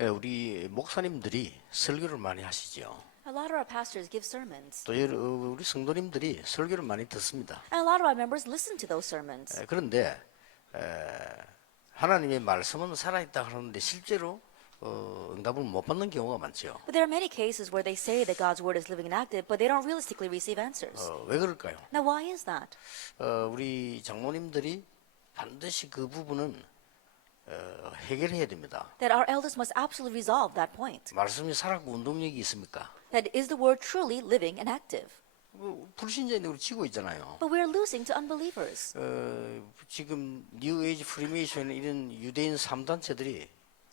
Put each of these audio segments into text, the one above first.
예, 우리 목사님들이 설교를 많이 하시죠. A lot of our pastors give sermons, 또 우리 성도님들이 설교를 많이 듣습니다. and a lot of our members listen to those sermons. 그런데 하나님의 말씀은 살아있다 그러는데 실제로 응답을 못 받는 경우가 많죠. But there are many cases where they say that God's word is living and active, but they don't realistically receive answers. 왜 그럴까요? Now, why is that? 우리 장로님들이 반드시 그 부분은 해결해야 됩니다. That our elders must absolutely resolve that point. 말씀이 살았고 운동력이 있습니까? That is the word truly living and active? 불신자인데 우리 지고 있잖아요. But we are losing to unbelievers. 지금 뉴 에이지 프리메이션 이런 유대인 3단체들이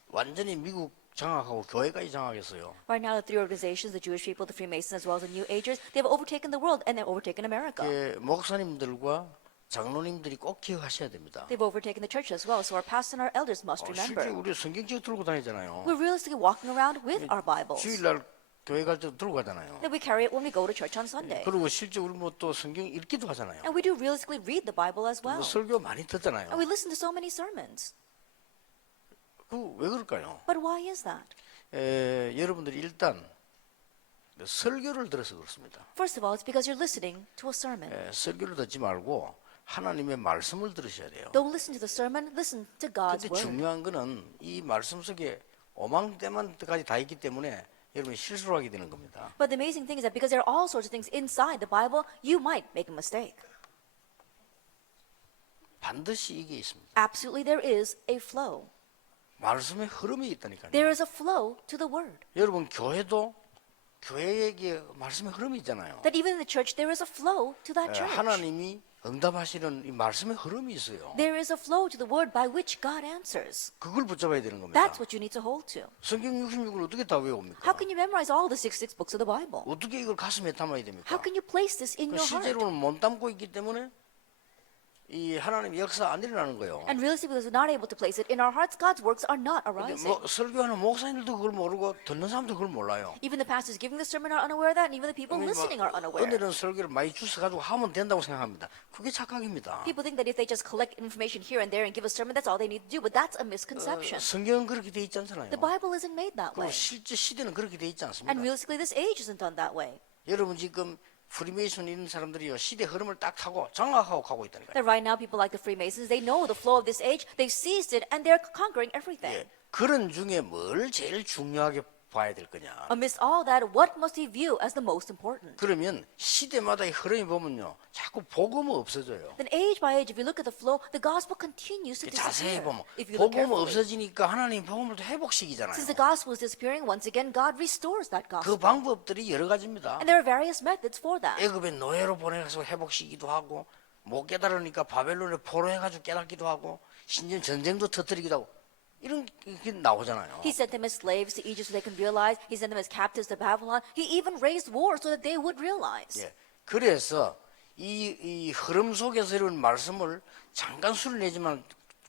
완전히 미국 장악하고 교회까지 장악했어요. Right now, the three organizations, the Jewish people, the Freemasons, as well as the New Agers, they have overtaken the world and they've overtaken America. 목사님들과 장로님들이 꼭 기억하셔야 됩니다. They've overtaken the church as well, so our pastors and our elders must 실제 remember. 우리 성경책 들고 다니잖아요. We're realistically walking around with our Bibles. 주일날 교회 갈 때도 들고 가잖아요. That we carry it when we go to church on Sunday. 그리고 실제 우리 뭐 또 성경 읽기도 하잖아요. And we do realistically read the Bible as well. 설교 많이 듣잖아요. And we listen to so many sermons. 왜 그럴까요? But why is that? 여러분들이 일단 설교를 들어서 그렇습니다. First of all, it's because you're listening to a sermon. 설교를 듣지 말고 하나님의 말씀을 들으셔야 돼요. Don't listen to the sermon, listen to God's 근데 word. 중요한 거는 이 말씀 속에 오망때만까지 다 있기 때문에 여러분이 실수를 하게 되는 겁니다. But the amazing thing is that because there are all sorts of things inside the Bible, you might make a mistake. 반드시 이게 있습니다. Absolutely, there is a flow. 말씀의 흐름이 있다니까요. There is a flow to the word. 여러분 교회도 교회에게 말씀의 흐름이 있잖아요. That even in the church, there is a flow to that church. 하나님이 응답하시는 이 말씀의 흐름이 있어요. There is a flow to the word by which God answers. 그걸 붙잡아야 되는 겁니다. That's what you need to hold to. 성경 66을 어떻게 다 외웁니까? How can you memorize all the 66 books of the Bible? 어떻게 이걸 가슴에 담아야 됩니까? How can you place this in your heart? 실제로는 못 담고 있기 때문에 이 하나님의 역사 안 일어나는 거예요. And realistically, because we're not able to place it in our hearts, God's works are not 근데 arising. 설교하는 목사님들도 그걸 모르고 듣는 사람도 그걸 몰라요. Even the pastors giving the sermon are unaware of that, and even the people listening are unaware. 오늘은 설교를 많이 주워가지고 하면 된다고 생각합니다. 그게 착각입니다. People think that if they just collect information here and there and give a sermon, that's all they need to do, but that's a misconception. 성경은 그렇게 돼 있지 않잖아요. The Bible isn't made that 그리고 way. 실제 시대는 그렇게 돼 있지 않습니다. And realistically, this age isn't done that way. 여러분 지금 프리메이션 있는 사람들이요 시대 흐름을 딱 타고 장악하고 가고 있다니까요. That right now, people like the Freemasons, they know the flow of this age, they've seized it, and they're conquering everything. 예, 그런 중에 뭘 제일 중요하게 봐야 될 거냐? Amidst all that, what must he view as the most important? 그러면 시대마다의 흐름이 보면요, 자꾸 복음은 없어져요. Then age by age, if you look at the flow, the gospel continues to 자세히 disappear. 보면 If you look 복음은 carefully. 없어지니까 하나님 복음을 또 회복시키잖아요. Since the gospel is disappearing, once again, God restores that 그 gospel. 방법들이 여러 가지입니다. And there are various methods for that. 애굽에 노예로 보내서 회복시키기도 하고 못 깨달으니까 바벨론에 포로해가지고 깨닫기도 하고 심지어 전쟁도 터뜨리기도 하고 이런 게 나오잖아요. He sent them as slaves to Egypt so they can realize. He sent them as captives to Babylon. He even raised war so that they would realize. 예, 그래서 이 흐름 속에서 이런 말씀을 잠깐 수를 내지만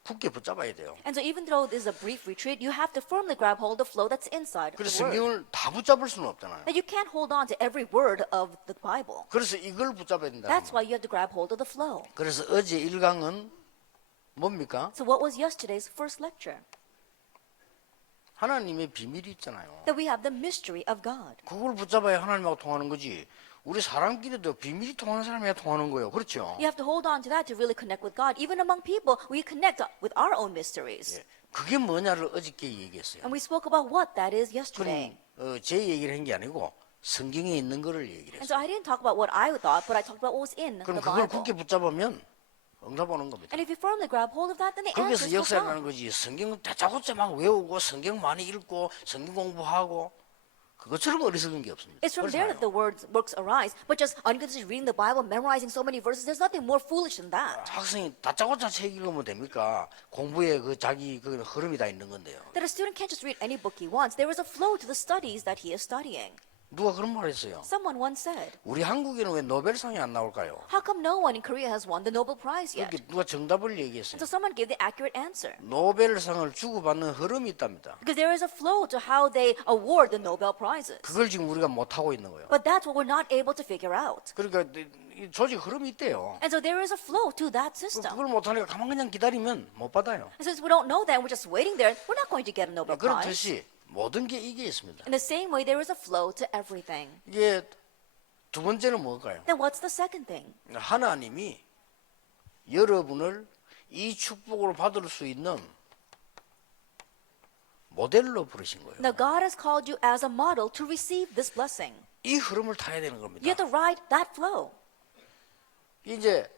굳게 붙잡아야 돼요. And so even though this is a brief retreat, you have to firmly grab hold of the flow that's inside of 그래서 the word. 성경을 다 붙잡을 수는 없잖아요. That you can't hold on to every word of the Bible. 그래서 이걸 붙잡아야 된다. That's why you have to grab hold of the flow. 그래서 어제 1강은 뭡니까? So what was yesterday's first lecture? 하나님의 비밀이 있잖아요. That we have the mystery of God. 그걸 붙잡아야 하나님하고 통하는 거지. 우리 사람끼리도 비밀이 통하는 사람이야 통하는 거예요. 그렇죠? You have to hold on to that to really connect with God. Even among people, we connect with our own mysteries. 예, 그게 뭐냐를 어저께 얘기했어요. And we spoke about what that is yesterday. 그럼 제 얘기를 한 게 아니고 성경에 있는 거를 얘기를 And 했어요. so I didn't talk about what I thought, but I talked about what was in 그럼 the 그걸 Bible. 굳게 붙잡으면 응답 오는 겁니다. And if you firmly grab hold of that, then the 거기서 answers will 역사를 하는 come. 거지. 성경은 다짜고짜 막 외우고 성경 많이 읽고 성경 공부하고 그것처럼 어리석은 게 없습니다. It's from there that the works arise. But just unconsciously reading the Bible, memorizing so many verses, there's nothing more foolish than that. 학생이 다짜고짜 책 읽으면 됩니까? 공부에 그 자기 그 흐름이 다 있는 건데요. That a student can't just read any book he wants. There is a flow to the studies that he is studying. 누가 그런 말 했어요? Someone once said, 우리 한국에는 왜 노벨상이 안 나올까요? how come no one in Korea has won the Nobel Prize yet? 그렇게 누가 정답을 얘기했어요. And so someone gave the accurate answer. 노벨상을 주고받는 흐름이 있답니다. Because there is a flow to how they award the Nobel Prizes. 그걸 지금 우리가 못하고 있는 거예요. But that's what we're not able to figure out. 그러니까 이 조직 흐름이 있대요. And so there is a flow to that system. 그걸 못하니까 가만 그냥 기다리면 못 받아요. And since we don't know that and we're just waiting there, we're not going to get a Nobel Prize. 그렇듯이 모든 게 이게 있습니다. In the same way, there is a flow to everything. 이게 두 번째는 뭘까요? Then what's the second thing? 하나님이 여러분을 이 축복을 받을 수 있는 모델로 부르신 거예요. Now God has called you as a model to receive this blessing. 이 흐름을 타야 되는 겁니다. You have to ride that flow. 이제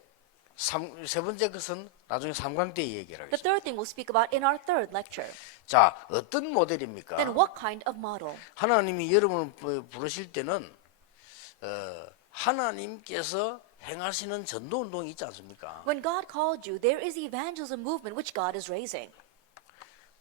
세 번째 것은 나중에 3강 때 얘기를 The 하겠습니다. third thing we'll speak about in our third lecture. 자, 어떤 모델입니까? Then what kind of model? 하나님이 여러분을 부르실 때는 하나님께서 행하시는 전도 운동이 있지 않습니까? When God called you, there is the evangelism movement which God is raising.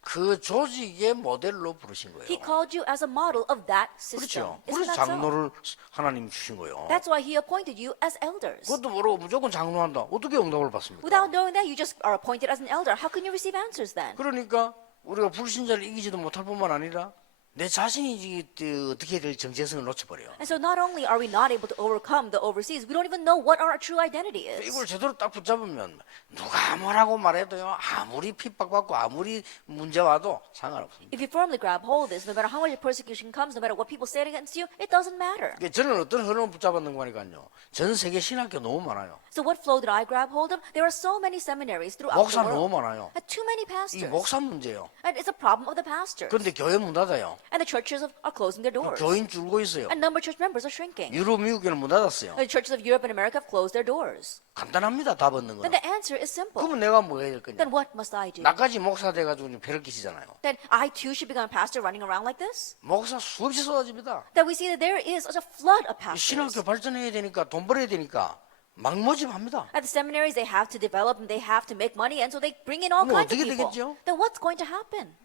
그 조직의 모델로 부르신 거예요. He called you as a model of that system. 그렇죠. Isn't 그래서 that so? 장로를 하나님이 주신 거예요. That's why He appointed you as elders. 그것도 모르고 무조건 장로한다. 어떻게 응답을 받습니까? Without knowing that, you just are appointed as an elder. How can you receive answers then? 그러니까 우리가 불신자를 이기지도 못할 뿐만 아니라 내 자신이 어떻게 해야 될 정체성을 놓쳐버려요. And so not only are we not able to overcome the overseas, we don't even know what our true identity is. 이걸 제대로 딱 붙잡으면 누가 뭐라고 말해도요, 아무리 핍박받고 아무리 문제 와도 상관없습니다. If you firmly grab hold of this, no matter how much persecution comes, no matter what people say against you, it doesn't matter. 그러니까 저는 어떤 흐름을 붙잡았는 거니까요. 전 세계 신학교 너무 많아요. So what flow did I grab hold of? There are so many seminaries throughout the 목사 너무 world. 많아요. And too many 이 pastors. 목사 문제예요. And it's a problem of the pastors. 그런데 교회 문 닫아요. And the churches are closing their doors. 교인 줄고 있어요. And number of church members are shrinking. 유럽, 미국에는 문 닫았어요. The churches of Europe and America have closed their doors. 간단합니다. 답 얻는 Then 거는. the answer is simple. 그러면 내가 뭐 해야 될 거냐? Then what must I do? 나까지 목사 돼가지고 배를 끼치잖아요. Then I too should become a pastor running around like this? 목사 수없이 쏟아집니다. That we see that there is such a flood of 이 신학교 pastors. 발전해야 되니까 돈 벌어야 되니까 막 모집합니다. At the seminaries, they have to develop and they have to make money, and so they bring in all 그럼 kinds of 어떻게 people. 되겠죠? Then what's going to happen?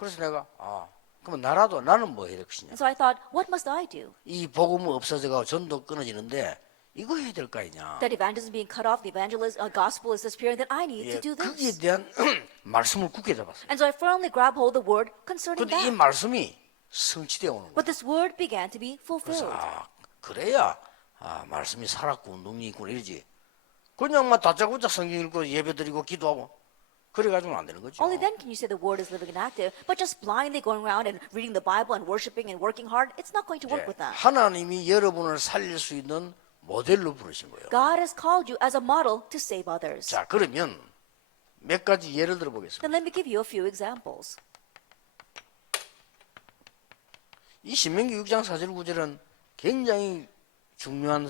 그래서 내가 그러면 나는 뭐 해야 될 것이냐? And so I thought, what must I do? 이 복음은 없어져가고 전도 끊어지는데 이거 해야 될 거 아니냐? That evangelism being cut off, the gospel is disappearing, then I need 예, to do 거기에 this. 대한 말씀을 굳게 잡았어요. And so I firmly grab hold of the word concerning 근데 이 that. 말씀이 성취되어 오는 거예요. But this word began to be 그래서 fulfilled. 그래야 말씀이 살았고 운동이 있구나 이러지. 그냥 막 다짜고짜 성경 읽고 예배드리고 기도하고 그래가지고는 안 되는 거죠. Only then can you say the word is living and active. But just blindly going around and reading the Bible and worshiping and working hard, it's not going to work 예, with that. 하나님이 여러분을 살릴 수 있는 모델로 부르신 거예요. God has called you as a model to save others. 자, 그러면 몇 가지 예를 들어 보겠습니다. Then let me give you a few examples. 이 신명기 6장 4절 9절은 굉장히 중요한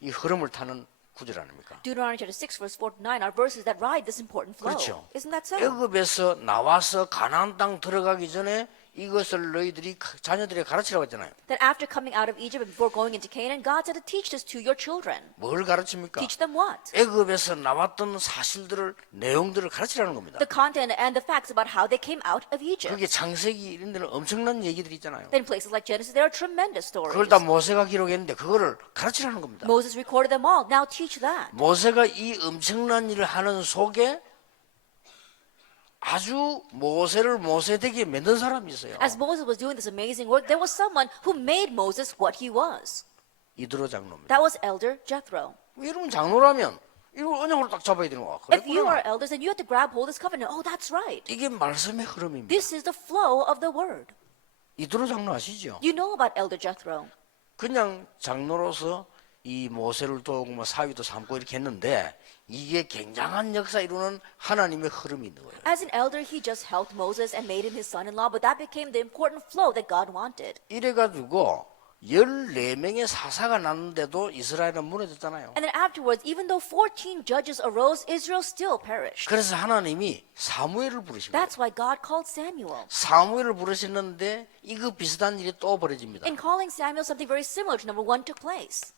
이 흐름을 타는 구절 아닙니까? Deuteronomy chapter 6, verse 4 to 9 are verses that ride this important flow. 그렇죠. Isn't that so? 애굽에서 나와서 가나안 땅 들어가기 전에 이것을 너희들이 자녀들에게 가르치라고 했잖아요. That after coming out of Egypt and before going into Canaan, God said to teach this to your children. 뭘 가르칩니까? Teach them what? 애굽에서 나왔던 사실들을 내용들을 가르치라는 겁니다. The content and the facts about how they came out of Egypt. 그게 창세기 이런 데는 엄청난 얘기들이 있잖아요. Then in places like Genesis, there are tremendous stories. 그걸 다 모세가 기록했는데 그거를 가르치라는 겁니다. Moses recorded them all. Now teach that. 모세가 이 엄청난 일을 하는 속에 아주 모세를 모세되게 만든 사람이 있어요. As Moses was doing this amazing work, there was someone who made Moses what he was. 이드로 장로입니다. That was Elder Jethro. 여러분 장로라면 이걸 언약으로 딱 잡아야 되는 거야. If you 그랬구나. are elders, then you have to grab hold of this covenant. Oh, that's right. 이게 말씀의 흐름입니다. This is the flow of the word. 이드로 장로 아시죠? You know about Elder Jethro. 그냥 장로로서 이 모세를 도우고 뭐 사위도 삼고 이렇게 했는데 이게 굉장한 역사 이루는 하나님의 흐름이 있는 거예요. As an elder, he just helped Moses and made him his son-in-law, but that became the important flow that God wanted. 이래가지고 14명의 사사가 났는데도 이스라엘은 무너졌잖아요. And then afterwards, even though 14 judges arose, Israel still perished. 그래서 하나님이 사무엘을 부르신 거예요. That's why God called Samuel. 사무엘을 부르셨는데 이거 비슷한 일이 또 벌어집니다. In calling Samuel, something very similar to number 1 took place.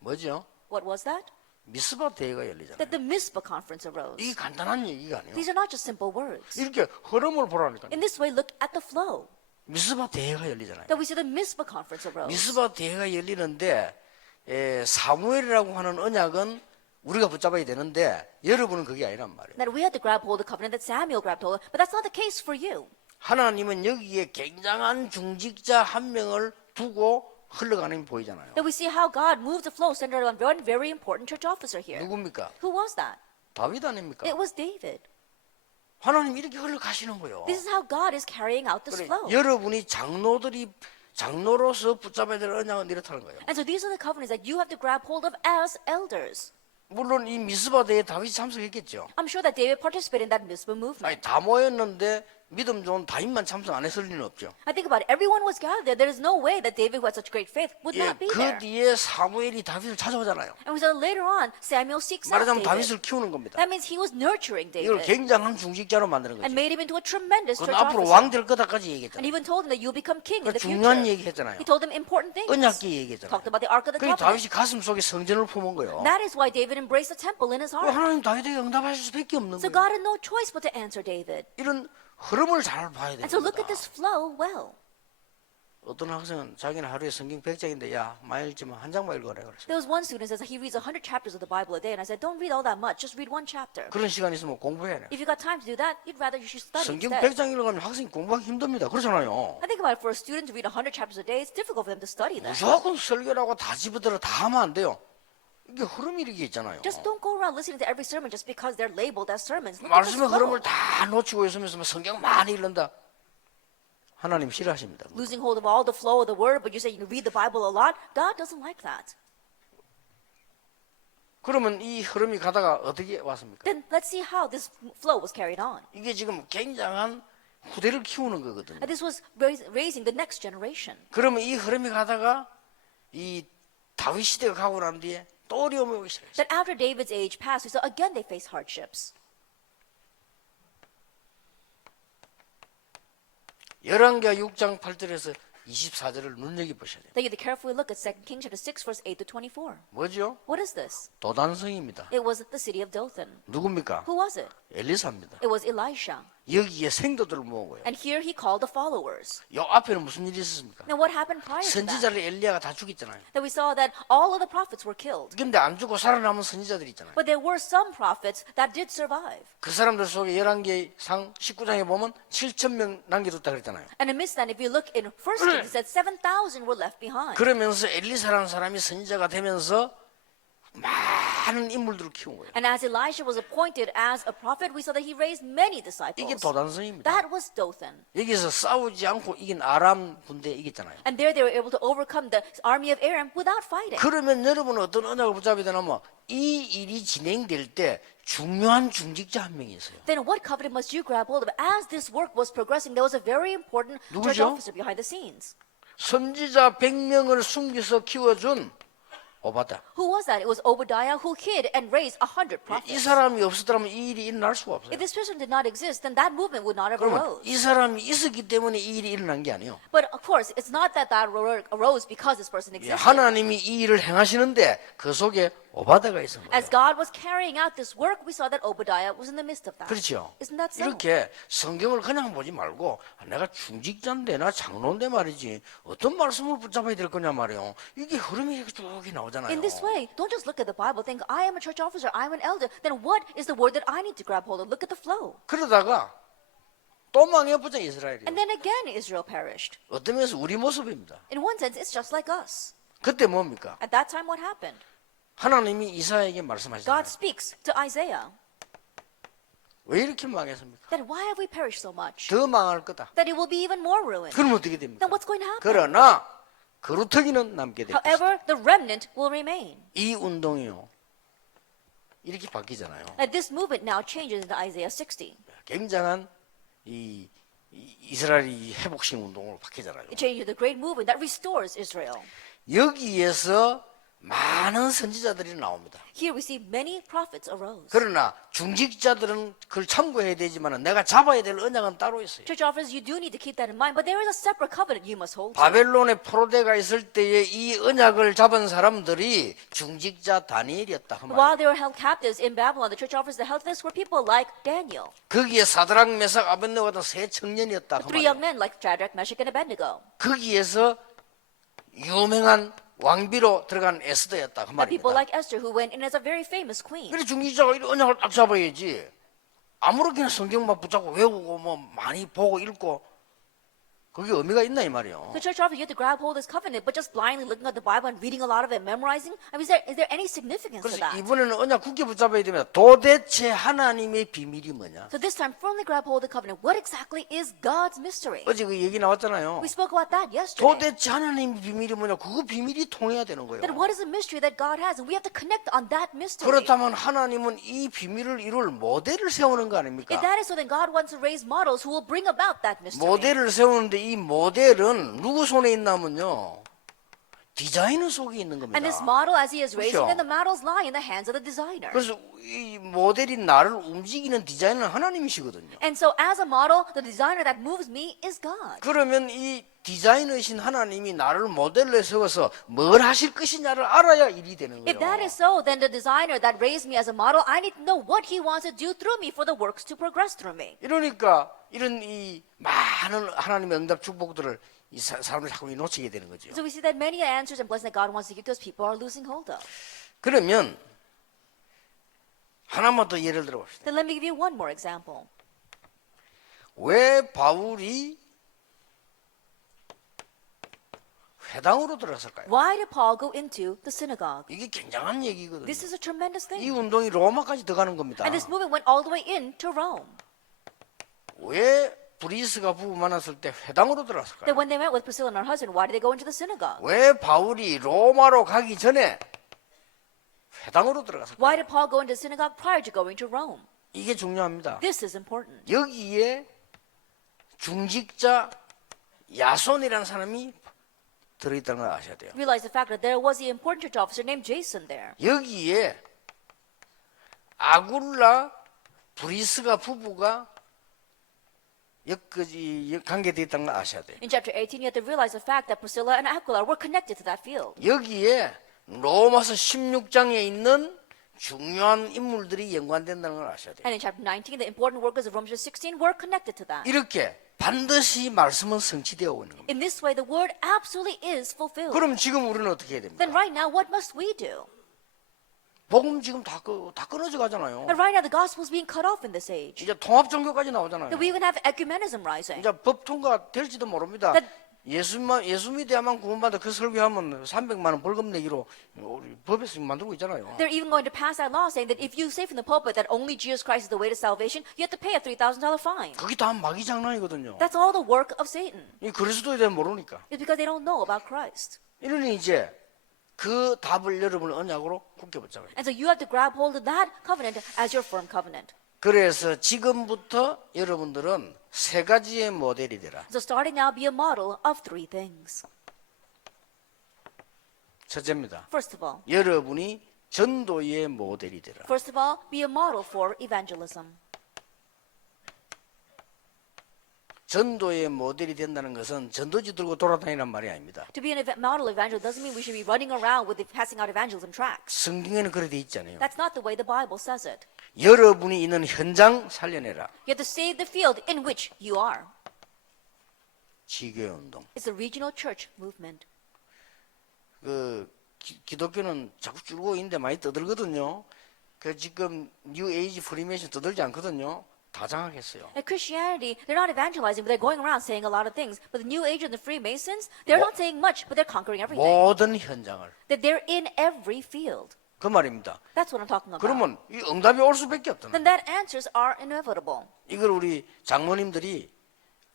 뭐죠? What was that? 미스바 대회가 열리잖아요. That the Mizpah conference arose. 이게 간단한 얘기가 아니에요. These are not just simple words. 이렇게 흐름을 보라니까요. In this way, look at the flow. 미스바 대회가 열리잖아요. That we see the Mizpah conference arose. 미스바 대회가 열리는데 사무엘이라고 하는 언약은 우리가 붙잡아야 되는데 여러분은 그게 아니란 말이에요. That we had to grab hold of the covenant that Samuel grabbed hold of, but that's not the case for you. 하나님은 여기에 굉장한 중직자 한 명을 두고 흘러가는 게 보이잖아요. That we see how God moved the flow centered on one very important church officer here. 누굽니까? Who was that? 다윗 아닙니까? It was David. 하나님 이렇게 흘러가시는 거예요. This is how God is carrying out this 그래, flow. 여러분이 장로로서 붙잡아야 될 언약은 이렇다는 거예요. And so these are the covenants that you have to grab hold of as elders. 물론 이 미스바 대에 다윗이 참석했겠죠. I'm sure that David participated in that Mizpah movement. 아니 다 모였는데 믿음 좋은 다윗만 참석 안 했을 리는 없죠. I think about it. Everyone was gathered there. There is no way that David, who had such great faith, would 예, not be 그 there. 뒤에 사무엘이 다윗을 찾아오잖아요. And we saw later on, Samuel seeks out 말하자면 David. 다윗을 키우는 겁니다. That means he was nurturing 이걸 David 굉장한 중직자로 만드는 and 거죠. made him into a tremendous 그건 church 앞으로 officer. 왕 될 거다까지 And 얘기했잖아요. even told him that you'll become king in the 중요한 future. 얘기 했잖아요. He told him important things. 언약계 얘기했잖아요. Talked about the Ark of the 그게 Covenant. 다윗이 가슴 속에 성전을 품은 거예요. That is why David embraced the temple in his 그 heart. 하나님 다윗에게 응답하실 수밖에 없는 So 거예요. God had no choice but to answer David. 이런 흐름을 잘 봐야 And so look at 됩니다. this flow well. 어떤 학생은 자기는 하루에 성경 100장인데 야 많이 읽지만 한 장만 읽어라 그랬어요. There was one student who says that he reads 100 chapters of the Bible a day, and I said, don't read all that much, just read one chapter. 그런 시간 있으면 공부해야 돼. If you got time to do that, you should study 성경 instead. 100장 읽어가면 학생이 공부하기 힘듭니다. 그렇잖아요. I think about it, for a student to read 100 chapters a day, it's difficult for them to study that. 무조건 설교라고 다 집어들어 다 하면 안 돼요. 이게 흐름이 이렇게 있잖아요. Just don't go around listening to every sermon just because they're labeled as sermons. Look at this 말씀의 흐름을 flow. 다 놓치고 있으면서 성경 많이 읽는다. 하나님 싫어하십니다. Losing hold of all the flow of the word, but you say you read the Bible a lot. God doesn't like that. 그러면 이 흐름이 가다가 어떻게 왔습니까? Then let's see how this flow was carried on. 이게 지금 굉장한 후대를 키우는 거거든요. And this was raising the next generation. 그러면 이 흐름이 가다가 이 다윗 시대가 가고 난 뒤에 또 어려움이 오기 시작했어요. That after David's age passed, we saw again they faced hardships. 열왕기하 6장 8절에서 24절을 눈여겨보셔야 돼요. Then you have to carefully look at 2 Kings chapter 6, verse 8 to 24. 뭐죠? What is this? 도단성입니다. It was the city of Dothan. 누굽니까? Who was it? 엘리사입니다. It was Elisha. 여기에 생도들을 모으고요. And here he called the followers. 요 앞에는 무슨 일이 있었습니까? Now what happened prior to that? 선지자를 엘리야가 다 죽였잖아요. That we saw that all of the prophets were killed. 근데 안 죽고 살아남은 선지자들이 있잖아요. But there were some prophets that did survive. 그 사람들 속에 11개상 19장에 보면 7,000명 남겨뒀다 그랬잖아요. And amidst that, if you look in 1 Kings, it said 7,000 were left behind. 그러면서 엘리사라는 사람이 선지자가 되면서 많은 인물들을 키운 거예요. And as Elisha was appointed as a prophet, we saw that he raised many 이게 disciples. 도단성입니다. That was Dothan. 여기서 싸우지 않고 이긴 아람 군대 이겼잖아요. And there they were able to overcome the army of Aram without fighting. 그러면 여러분은 어떤 언약을 붙잡아야 되냐면 이 일이 진행될 때 중요한 중직자 한 명이 있어요. Then what covenant must you grab hold of? As this work was progressing, there was a very important church 누구죠? officer behind the scenes. 선지자 100명을 숨겨서 키워준 오바다. Who was that? It was Obadiah who hid and raised 100 이 prophets. 사람이 없었더라면 이 일이 일어날 수가 없어요. If this person did not exist, then that movement would not have 그러면 arose. 이 사람이 있었기 때문에 이 일이 일어난 게 아니에요. But of course, it's not that arose because this person 예, existed. 하나님이 이 일을 행하시는데 그 속에 오바다가 있은 거예요. As God was carrying out this work, we saw that Obadiah was in the midst of that. 그렇죠. Isn't that so? 이렇게 성경을 그냥 보지 말고 내가 중직자인데 나 장로인데 말이지 어떤 말씀을 붙잡아야 될 거냐 말이에요. 이게 흐름이 이렇게 쭉 나오잖아요. In this way, don't just look at the Bible, think, I am a church officer, I'm an elder. Then what is the word that I need to grab hold of? Look at the flow. 그러다가 또 망해보자 이스라엘이. And then again, Israel perished. 어떤 면에서 우리 모습입니다. In one sense, it's just like us. 그때 뭡니까? At that time, what happened? 하나님이 이사야에게 God 말씀하시잖아요. speaks to Isaiah. 왜 이렇게 망했습니까? Then why have we perished so much? 더 망할 거다. That it will be even more ruined. 그럼 어떻게 됩니까? Then what's going to happen? 그러나 그루터기는 남게 될 것이다. However, the remnant will remain. 이 운동이요. 이렇게 바뀌잖아요. And this movement now changes into Isaiah 60. 굉장한 이스라엘이 회복식 운동으로 바뀌잖아요. It changes the great movement that restores Israel. 여기에서 많은 선지자들이 나옵니다. Here we see many prophets arose. 그러나 중직자들은 그걸 참고해야 되지만 내가 잡아야 될 언약은 따로 있어요. Church officers, you do need to keep that in mind, but there is a separate covenant you must hold to. 바벨론의 포로대가 있을 때에 이 언약을 잡은 사람들이 중직자 다니엘이었다. 그 말이에요. While they were held captives in Babylon, the church officers that held this were people like Daniel, 거기에 사드락 메삭 아벤느고 같은 세 청년이었다. 그 three young 말이에요. men like Shadrach, Meshach, and Abednego, 거기에서 유명한 왕비로 들어간 에스더였다. 그 and people 말입니다. like Esther who went in as a very famous queen. 그래 중직자가 이 언약을 딱 잡아야지. 아무렇게나 성경만 붙잡고 외우고 뭐 많이 보고 읽고 그게 의미가 있나 이 말이요. The church offers you have to grab hold of this covenant, but just blindly looking at the Bible and reading a lot of it, memorizing. I mean, is there any significance to 그래서 that? 이번에는 언약 굳게 붙잡아야 됩니다. 도대체 하나님의 비밀이 뭐냐? So this time, firmly grab hold of the covenant. What exactly is God's mystery? 어제 그 얘기 나왔잖아요. We spoke about that yesterday. 도대체 하나님의 비밀이 뭐냐? 그거 비밀이 통해야 되는 거예요. That what is the mystery that God has, and we have to connect on that mystery. 그렇다면 하나님은 이 비밀을 이룰 모델을 세우는 거 아닙니까? If that is so, then God wants to raise models who will bring about that mystery. 모델을 세우는데 이 모델은 누구 손에 있냐면요. 디자이너 속에 있는 겁니다. And this model, as he is raising, 그렇죠? then the models lie in the hands of the designer. 그래서 이 모델이 나를 움직이는 디자이너는 하나님이시거든요. And so, as a model, the designer that moves me is God. 그러면 이 디자이너이신 하나님이 나를 모델로 세워서 뭘 하실 것이냐를 알아야 일이 되는 If that 거예요. is so, then the designer that raised me as a model, I need to know what he wants to do through me for the works to progress through me. 이러니까 이런 이 많은 하나님의 응답 축복들을 이 사람들이 자꾸 놓치게 되는 거죠. So we see that many answers and blessings that God wants to give to us, people are losing hold of. 그러면 하나만 더 예를 들어 봅시다. Then let me give you one more example. 왜 바울이 회당으로 들어갔을까요? Why did Paul go into the synagogue? 이게 굉장한 얘기거든요. This is a tremendous 이 thing. 운동이 로마까지 들어가는 겁니다. And this movement went all the way into Rome. 왜 브리스가 부부 만났을 때 회당으로 That 들어갔을까요? when they met with Priscilla and her husband, why did they go into the synagogue? 왜 바울이 로마로 가기 전에 회당으로 들어갔을까요? Why did Paul go into the synagogue prior to going to Rome? 이게 중요합니다. This is important. 여기에 중직자 야손이라는 사람이 들어있다는 걸 아셔야 돼요. Realize the fact that there was the important church officer named Jason there. 여기에 아굴라 브리스가 부부가 여기까지 관계되어 있다는 걸 아셔야 돼요. In chapter 18, you have to realize the fact that Priscilla and Aquila were connected to that field. 여기에 로마서 16장에 있는 중요한 인물들이 연관된다는 걸 아셔야 돼요. And in chapter 19, the important workers of Romans 16 were connected to that. 이렇게 반드시 말씀은 성취되어 있는 겁니다. In this way, the word absolutely is fulfilled. 그럼 지금 우리는 어떻게 해야 됩니까? Then right now, what must we do? 복음 지금 다 끊어져 가잖아요. And right now, the gospel is being cut off in this age. 이제 통합 종교까지 나오잖아요. That we even have ecumenism rising. 이제 법 통과될지도 모릅니다. That- 예수 믿어야만 구원받아 그 설교하면 300만 원 벌금 내기로 우리 법에서 만들고 있잖아요. They're even going to pass that law saying that if you say from the pulpit that only Jesus Christ is the way to salvation, you have to pay a $3,000 fine. 그게 다 마귀 장난이거든요. That's all the work of Satan. 이 그리스도에 대해 모르니까. It's because they don't know about Christ. 이러니 이제 그 답을 여러분 언약으로 굳게 붙잡아요. And so you have to grab hold of that covenant as your firm covenant. 그래서 지금부터 여러분들은 세 가지의 모델이 되라. So starting now, be a model of three things. 첫째입니다. First of all, 여러분이 전도의 모델이 되라. First of all, be a model for evangelism. 전도의 모델이 된다는 것은 전도지 들고 돌아다니란 말이 아닙니다. To be an model evangelist doesn't mean we should be running around with passing out evangelism tracts. 성경에는 그렇게 돼 있잖아요. That's not the way the Bible says it. 여러분이 있는 현장 살려내라. You have to save the field in which you are. 지교회 운동. It's the regional church movement. 그 기독교는 자꾸 줄고 있는데 많이 떠들거든요. 그 지금 뉴 에이지 프리메이션 떠들지 않거든요. 다 장악했어요. In Christianity, they're not evangelizing, but they're going around saying a lot of things. But the New Age and the Freemasons, they're not saying much, but they're conquering everything. 모든 현장을. That they're in every field. 그 말입니다. That's what I'm talking about. 그러면 이 응답이 올 수밖에 없다. Then that answers are inevitable. 이걸 우리 장로님들이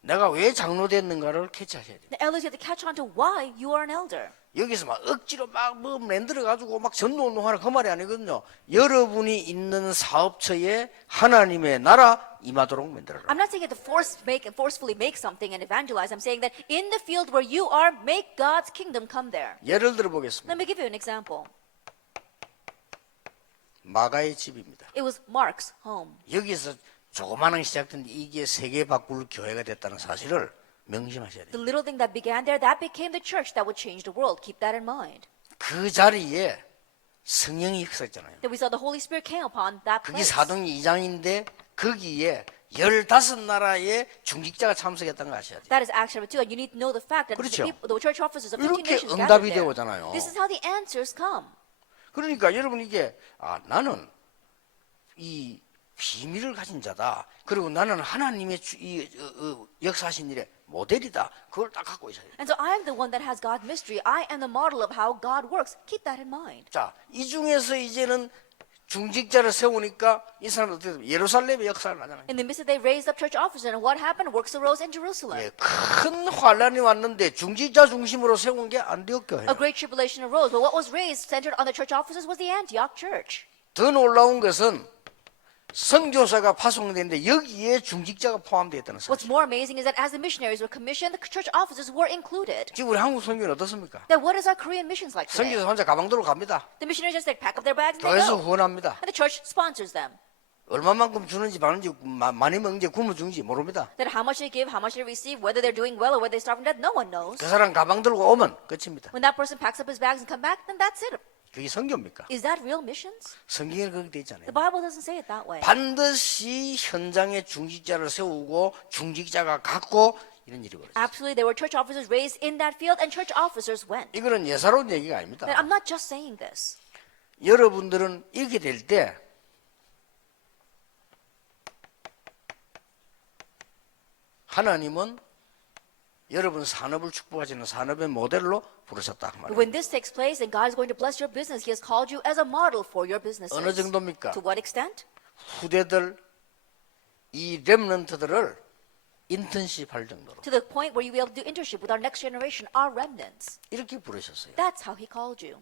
내가 왜 장로 됐는가를 캐치하셔야 돼요. The elders have to catch on to why you are an elder. 여기서 막 억지로 막뭐 만들어 가지고 막 전도 운동하라 그 말이 아니거든요. 여러분이 있는 사업처에 하나님의 나라 임하도록 만들어라. I'm not saying you have to forcefully make something and evangelize. I'm saying that in the field where you are, make God's kingdom come there. 예를 들어 보겠습니다. Let me give you an example. 마가의 집입니다. It was Mark's home. 여기서 조그마한 시작된 이게 세계 바꿀 교회가 됐다는 사실을 명심하셔야 돼요. The little thing that began there, that became the church that would change the world. Keep that in mind. 그 자리에 성령이 역사했잖아요. That we saw the Holy Spirit came upon that 그게 place. 사도행 2장인데 거기에 15나라의 중직자가 참석했다는 걸 아셔야 돼요. That is Acts chapter 2, and you need to know the fact that 그렇죠. the church officers of 15 이렇게 nations 응답이 gathered there. 되오잖아요. This is how the answers come. 그러니까 여러분 이게 나는 이 비밀을 가진 자다. 그리고 나는 하나님의 역사하신 일의 모델이다. 그걸 딱 갖고 있어야 돼요. And so I am the one that has God mystery. I am the model of how God works. Keep that in mind. 자, 이 중에서 이제는 중직자를 세우니까 이 사람은 어떻게 돼요? 예루살렘의 역사를 하잖아요. In the midst of they raised up church officers, and what happened? Works arose in Jerusalem. 예, 큰 환란이 왔는데 중직자 중심으로 세운 게 안 되었겨 해요. A great tribulation arose, but what was raised centered on the church officers was the Antioch church. 더 놀라운 것은 선교사가 파송되는데 여기에 중직자가 포함되어 있다는 What's 사실. more amazing is that as the missionaries were commissioned, the church officers were included. 지금 우리 한국 선교는 어떻습니까? Now, what is our Korean missions like today? 선교사 혼자 가방 들고 갑니다. The missionaries just like pack up their bags and they 교회에서 go. 후원합니다. And the church sponsors them. 얼마만큼 주는지 많은지 많이 먹는지 굶어 주는지 모릅니다. That how much they give, how much they receive, whether they're doing well or whether they're starving to death, no one knows. 그 사람 가방 들고 오면 끝입니다. When that person packs up his bags and come back, then that's it. 그게 선교입니까? Is that real missions? 성경에 그렇게 돼 있잖아요. The Bible doesn't say it that way. 반드시 현장에 중직자를 세우고 중직자가 갖고 이런 일이 벌어졌어요. Absolutely, there were church officers raised in that field, and church officers went. 이거는 예사로운 얘기가 아닙니다. And I'm not just saying this. 여러분들은 이렇게 될 때 하나님은 여러분 산업을 축복하시는 산업의 모델로 부르셨다 그 말이에요. When this takes place, then God is going to bless your business. He has called you as a model for your businesses. 어느 정도입니까? To what extent? 후대들 이 렘넌트들을 인턴십 할 정도로 To the point where you will be able to do internship with our next generation, our remnants. 이렇게 부르셨어요. That's how He called you.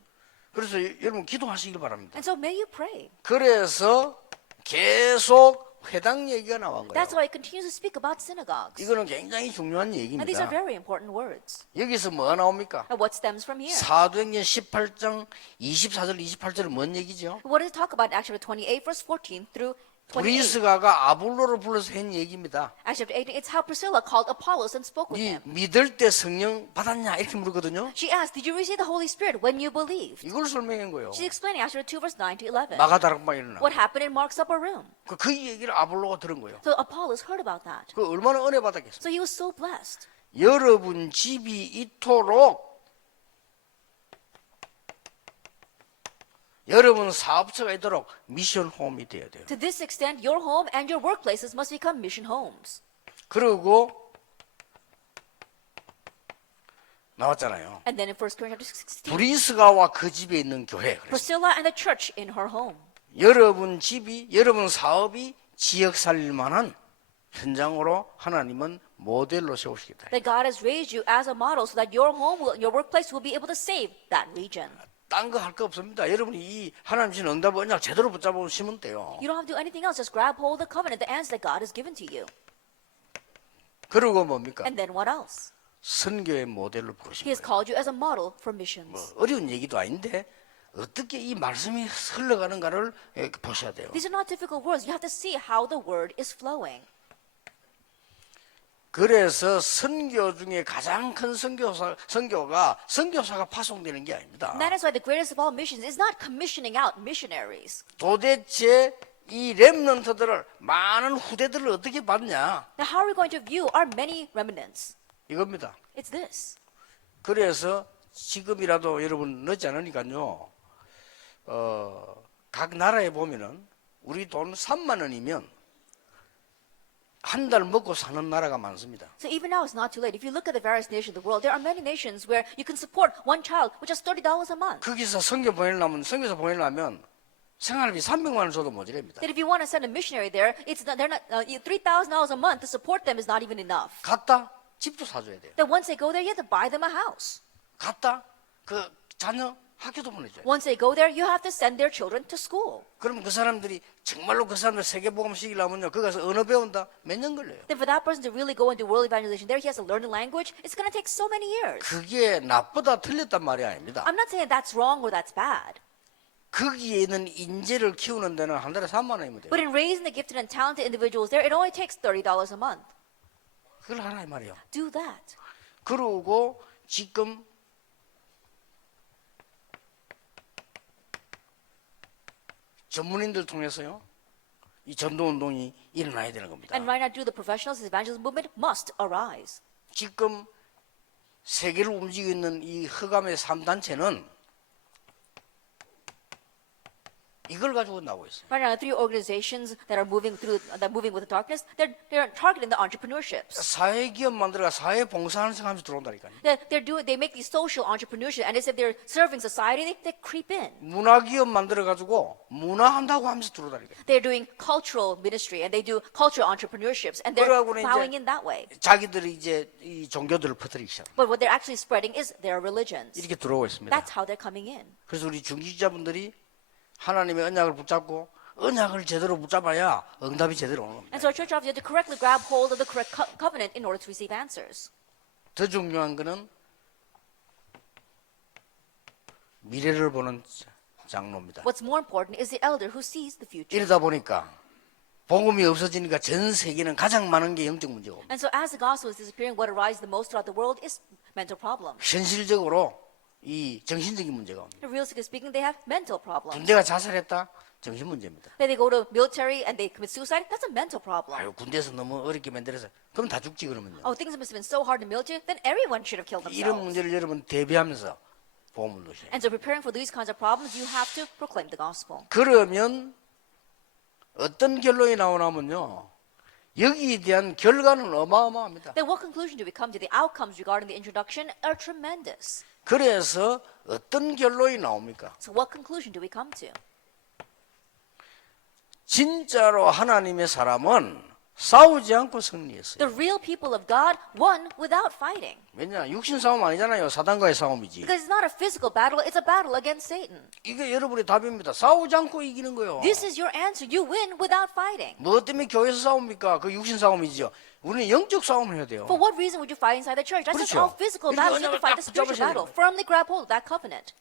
그래서 여러분 기도하시길 바랍니다. And so may you pray. 그래서 계속 회당 얘기가 나온 거예요. That's why He continues to speak about synagogues. 이거는 굉장히 중요한 And these are 얘기입니다. very important words. 여기서 뭐가 나옵니까? And what stems from here? 사도행전 18장 24절 28절은 뭔 얘기죠? What does it talk about in Acts chapter 28, verse 14 through 28? 브리스가가 아볼로를 불러서 한 얘기입니다. Acts chapter 18, it's how Priscilla called Apollos and spoke with 네 him. 믿을 때 성령 받았냐 이렇게 물었거든요. She asked, did you receive the Holy Spirit when you believed? 이걸 설명한 거예요. She's explaining Acts chapter 2, verse 9 to 11. 마가다락방 일어나. What happened in Mark's upper room. 그 얘기를 아볼로가 들은 거예요. So Apollos heard about that. 그 얼마나 은혜 받았겠어요. So he was so blessed. 여러분 집이 이토록 여러분 사업처가 있도록 미션 홈이 돼야 돼요. To this extent, your home and your workplaces must become mission homes. 그리고 나왔잖아요. And then in 1 Corinthians 16, 브리스가와 그 집에 있는 교회. 그래서 Priscilla and the church in her home. 여러분 집이 여러분 사업이 지역 살릴 만한 현장으로 하나님은 모델로 세우시겠다. That God has raised you as a model so that your home, your workplace will be able to save that region. 딴 거 할 거 없습니다. 여러분이 이 하나님 주신 응답 언약 제대로 붙잡으시면 돼요. You don't have to do anything else. Just grab hold of the covenant, the answer that God has given to you. 그리고 뭡니까? And then what else? 선교의 모델로 부르신 He has 거예요. called you as a model for missions. 어려운 얘기도 아닌데 어떻게 이 말씀이 흘러가는가를 보셔야 돼요. These are not difficult words. You have to see how the word is flowing. 그래서 선교 중에 가장 큰 선교가 선교사가 파송되는 게 아닙니다. And that is why the greatest of all missions is not commissioning out missionaries. 도대체 이 렘넌트들을 많은 후대들을 어떻게 받냐 Now, how are we going to view our many remnants? 이겁니다. It's this. 그래서 지금이라도 여러분 늦지 않으니까요. 각 나라에 보면은 우리 돈 3만 원이면 한 달 먹고 사는 나라가 많습니다. So even now, it's not too late. If you look at the various nations of the world, there are many nations where you can support one child with just $30 a month. 거기서 선교사 보내려면 생활비 300만 원 줘도 모자랍니다. That if you want to send a missionary there, it's not, they're not $3,000 a month to support them is not even enough. 갔다 집도 사줘야 돼요. That once they go there, you have to buy them a house. 갔다 그 자녀 학교도 보내줘요. Once they go there, you have to send their children to school. 그러면 그 사람들이 정말로 그 사람들 세계복음 시키려면요. 거기 가서 언어 배운다 몇 년 걸려요. Then for that person to really go and do world evangelization there, he has to learn the language. It's going to take so many years. 그게 나쁘다 틀렸단 말이 아닙니다. I'm not saying that's wrong or that's bad. 거기에 있는 인재를 키우는 데는 한 달에 3만 원이면 돼요. But in raising the gifted and talented individuals there, it only takes $30 a month. 그걸 하라 이 말이에요. Do that. 그러고 지금 전문인들 통해서요. 이 전도운동이 일어나야 되는 겁니다. And right now, through the professionals, this evangelism movement must arise. 지금 세계를 움직이고 있는 이 흑암의 3단체는 이걸 가지고 나오고 있어요. Right now, 3 organizations that are moving with the darkness, they're targeting the entrepreneurships. 사회 기업 만들어가 사회 봉사하는 척 하면서 들어온다니까요. They make these social entrepreneurship, and as if they're serving society, they creep in. 문화 기업 만들어 가지고 문화한다고 하면서 들어오다니까요. They're doing cultural ministry, and they do cultural entrepreneurships, and they're 그러고는 plowing 이제 in that way. 자기들이 이제 이 종교들을 퍼뜨리기 시작. But what they're actually spreading is their religions. 이렇게 들어오고 있습니다. That's how they're coming in. 그래서 우리 중직자분들이 하나님의 언약을 붙잡고 언약을 제대로 붙잡아야 응답이 제대로 오는 겁니다. And so our church office had to correctly grab hold of the correct covenant in order to receive answers. 더 중요한 거는 미래를 보는 장로입니다. What's more important is the elder who sees the future. 이러다 보니까 복음이 없어지니까 전 세계는 가장 많은 게 영적 문제고 And so as the gospel is disappearing, what arises the most throughout the world is mental problems. 현실적으로 이 정신적인 문제가 옵니다. Realistically speaking, they have mental problems. 군대가 자살했다? 정신 문제입니다. Then they go to military and they commit suicide. That's a mental problem. 아유 군대에서 너무 어렵게 만들어서 그럼 다 죽지 그러면요. Oh, things must have been so hard in the military. Then everyone should have killed 이런 themselves. 문제를 여러분 대비하면서 복음을 놓으셔야 돼요. And so preparing for these kinds of problems, you have to proclaim the gospel. 그러면 어떤 결론이 나오냐면요. 여기에 대한 결과는 어마어마합니다. Then what conclusion do we come to? The outcomes regarding the introduction are tremendous. 그래서 어떤 결론이 나옵니까? So what conclusion do we come to? 진짜로 하나님의 사람은 싸우지 않고 승리했어요. The real people of God won without fighting. 왜냐? 육신 싸움 아니잖아요. 사단과의 싸움이지. Because it's not a physical battle, it's a battle against Satan. 이게 여러분의 답입니다. 싸우지 않고 이기는 거예요. This is your answer. You win without fighting. 뭐 때문에 교회에서 싸웁니까? 그 육신 싸움이죠. 우리는 영적 싸움을 해야 돼요. For what reason would you fight inside the church? That's just 그렇죠. all physical 이렇게 battles. You have to fight the 언약을 딱 spiritual 붙잡으셔야 battle. 돼요. Firmly grab hold of that covenant.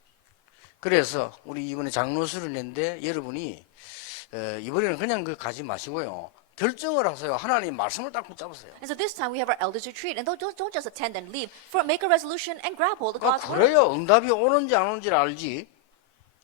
그래서 우리 이번에 장로수를 냈는데 여러분이 이번에는 그냥 그 가지 마시고요. 결정을 하세요. 하나님 말씀을 딱 붙잡으세요. And so this time we have our elders retreat. And don't just attend and leave. Make a resolution and grab hold of God's word. 그래야 응답이 오는지 안 오는지를 알지.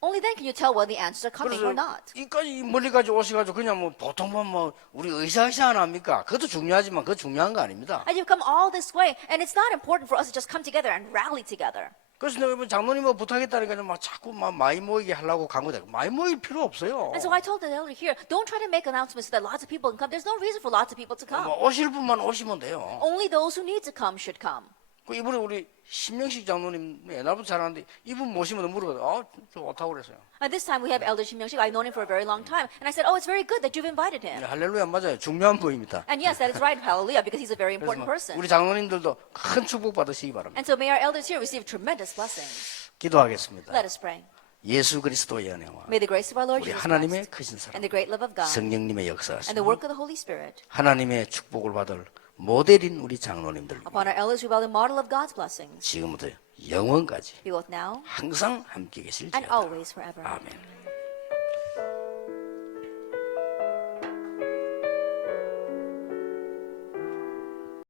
Only then can you tell whether the answers are coming or 그래서 not. 이까지 멀리까지 오셔가지고 그냥 뭐 보통만 뭐 우리 의사의사 안 합니까? 그것도 중요하지만 그거 중요한 거 아닙니다. And you've come all this way. And it's not important for us to just come together and rally together. 그래서 내가 장로님 뭐 부탁했다니까 막 자꾸 막 많이 모이게 하려고 간 거다. 많이 모일 필요 없어요. And so I told the elder here, don't try to make announcements so that lots of people can come. There's no reason for lots of people to come. 뭐 오실 분만 오시면 돼요. Only those who need to come should come. 그 이번에 우리 신명식 장로님 옛날부터 잘하는데 이분 모시면 물어봐요. 저 좋다고 그랬어요. At this time we have Elder Shim Young-sik. I've known him for a very long time. And I said, oh, it's very good that you've invited him. 할렐루야 맞아요. 중요한 분입니다. And yes, that is right. Hallelujah, because he's a very 그래서 important 뭐 person. 우리 장로님들도 큰 축복 받으시기 바랍니다. And so may our elders here receive tremendous blessings. 기도하겠습니다. Let us pray. 예수 그리스도의 은혜와 May the grace of our Lord 우리 Jesus 하나님의 Christ 크신 사랑 and the great love of God 성령님의 and 역사하심 the work of the Holy Spirit 하나님의 축복을 받을 모델인 우리 장로님들 upon our elders who are the model of God's blessings 지금부터 영원까지 be both now 항상 함께 계실지어다. and always forever. 아멘.